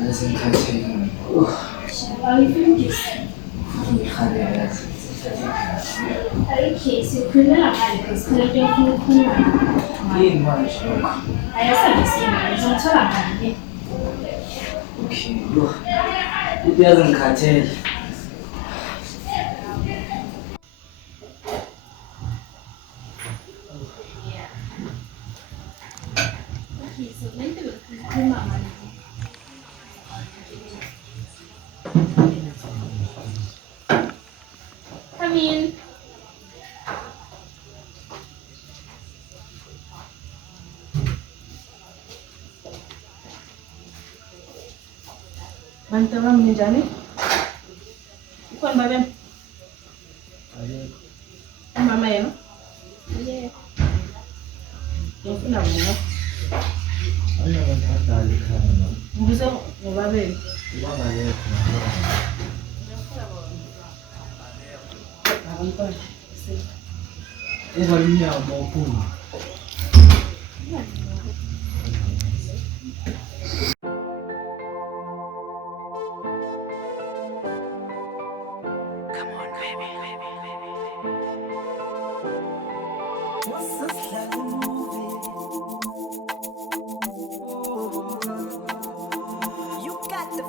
Ngizikhathele. Ngikhalela. Okay, sikhulumela ngani because khona into yofuna ukukhuluma Yini manje lokho? ayasabisina ngizothola ngani Okay, uyazi ngikhathele. okay so lento bekukhuluma ngani come in Bantu bami ninjani? Ukhona babeni? Ayekho. Umama yena? yebo Ngifuna mina. Ayinabantu abadala ekhaya no. Ngibuze ngobabeni. Ubaba yekho. Abantwana. Uvale umnyango mawuphuma. You got the